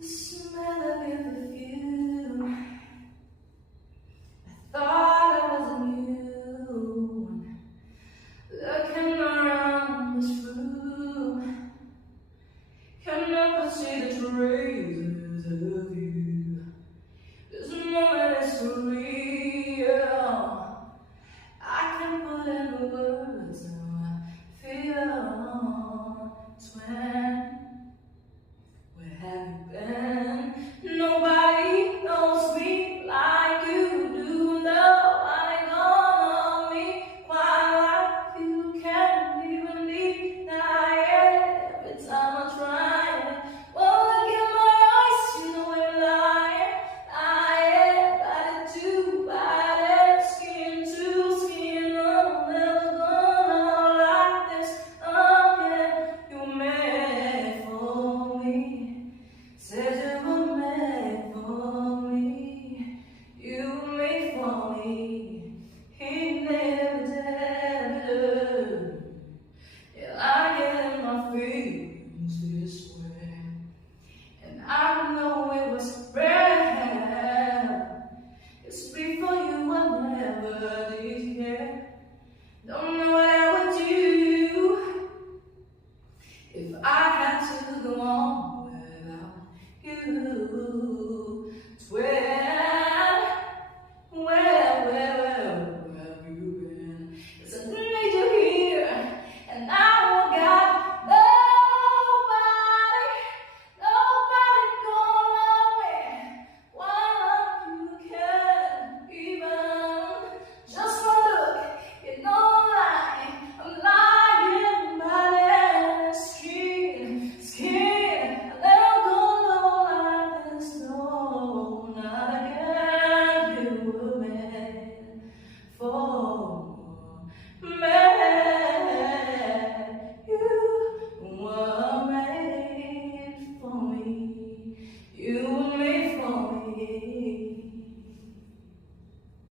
The smell of your perfume. I thought I was immune. Looking around this room, can never see the traces of you. This moment is surreal. I can't put into words how I feel. It's when, where have you been?